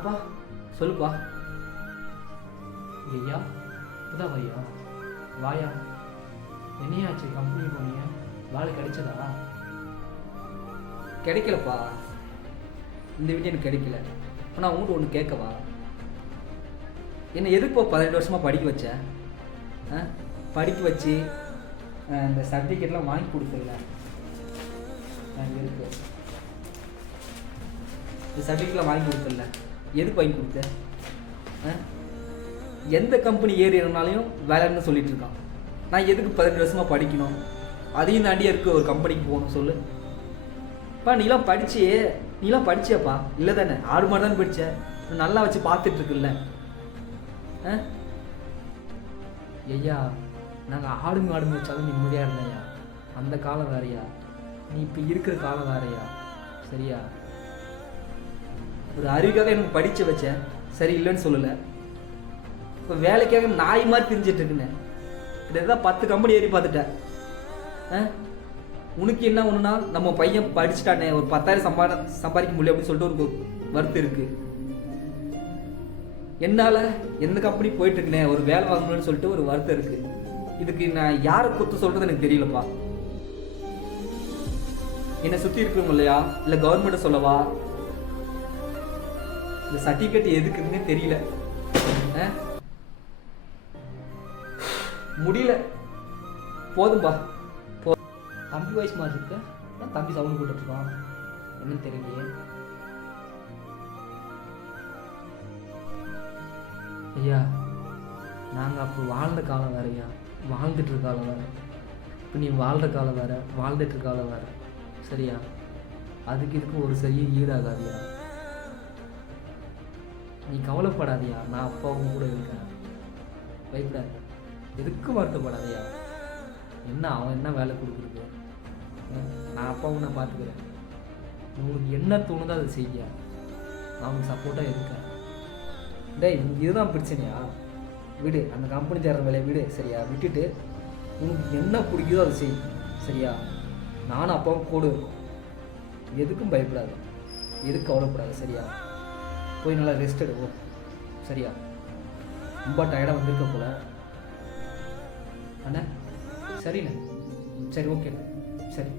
அப்பா சொல்லுப்பா. ஐயா இப்பதான் வையா வாயா. என்னையாச்சு கம்பெனி போனீங்க, வேலை கிடைச்சதா? கிடைக்கலப்பா, இந்த வீட்டு எனக்கு கிடைக்கல. இப்போ நான் உங்கள்கிட்ட ஒன்று கேட்கவா? என்னை எதுக்குப்பா 18 வருஷமாக படிக்க வச்சேன்? படிக்க வச்சு இந்த சர்டிஃபிகேட்லாம் வாங்கி கொடுத்தல இருக்கு. இந்த சர்டிஃபிகேட்லாம் வாங்கி கொடுத்தல எதுக்கு வாங்கி கொடுத்தேன்? எந்த கம்பெனி ஏறினாலையும் வேலைன்னு சொல்லிட்டு இருக்கான். நான் எதுக்கு 18 வருஷமாக படிக்கணும்? அதையும் தாண்டியே இருக்க ஒரு கம்பெனிக்கு போகணும் சொல்லு. அப்பா நீலாம் படிச்சியாப்பா? இல்லை தானே, 6 மாதிரி தானே படித்த. நல்லா வச்சு பார்த்துட்டு இருக்குல்ல. ஐயா நாங்கள் ஆடு வச்சாலும் நிம்மதியாக இருந்தேயா. அந்த காலம் வேறையா, நீ இப்போ இருக்கிற காலம் வேறையா. சரியா? ஒரு அறிவுக்காக எனக்கு படித்து வச்சேன், சரி இல்லைன்னு சொல்லலை. இப்போ வேலைக்காக நாய் மாதிரி தெரிஞ்சிட்டு இருக்குன்னு கிட்டத்தட்ட 10 கம்பெனி ஏறி பார்த்துட்டேன். உனக்கு என்ன ஒன்றுனா, நம்ம பையன் படிச்சுட்டானே, ஒரு 10,000 சம்பாதிக்க முடியும் அப்படின்னு சொல்லிட்டு ஒரு வருத்தம் இருக்குது. என்னால் எந்த கம்பெனி போயிட்டுருக்குனே, ஒரு வேலை வாங்கணும்னு சொல்லிட்டு ஒரு வருத்தம் இருக்குது. இதுக்கு நான் யாரை கொடுத்து சொல்கிறது எனக்கு தெரியலப்பா. என்னை சுற்றி இருக்கணும் இல்லையா, இல்லை கவர்மெண்ட்டை சொல்லவா? இந்த சர்டிஃபிகேட் எதுக்குன்னு தெரியல. முடியல, போதும்பா. தம்பி வயசு மாதிரி இருக்கு, தம்பி சவுண்ட் போட்டுருக்கான், என்னன்னு தெரியலையே. ஐயா நாங்கள் அப்போ வாழ்ந்த காலம் வேறையா, வாழ்ந்துட்டு இருக்க காலம் வேறு. இப்போ நீ வாழ்கிற காலம் வேறு, வாழ்ந்துட்டு இருக்க காலம் வேறு. சரியா? அதுக்கு இதுக்கு ஒரு சரியா ஈடாகாதியா. நீ கவலைப்படாதியா, நான் அப்பாவும் கூட இருக்கேன். பயப்படாத, எதுக்கும் வருத்தப்படாதையா. என்ன அவன் என்ன வேலை கொடுக்குறது, நான் அப்பாவும் நான் பார்த்துக்கிறேன். உங்களுக்கு என்ன தோணுதோ அதை செய்யா, நான் உங்களுக்கு சப்போர்ட்டாக இருக்கேன். டேய் இதுதான் பிரச்சனையா? விடு, அந்த கம்பெனி தேடுற வேலையை விடு. சரியா? விட்டுட்டு உனக்கு என்ன பிடிக்குதோ அதை செய். சரியா? நானும் அப்பாவும் கூட இருக்கும். எதுக்கும் பயப்படாது, எதுக்கு கவலைப்படாது. சரியா? போய் நல்லா ரெஸ்ட் எடுப்போம். சரியா? ரொம்ப டயர்டாக வந்திருக்க போல அண்ணா. சரிண்ணே, சரி ஓகேண்ணா, சரி.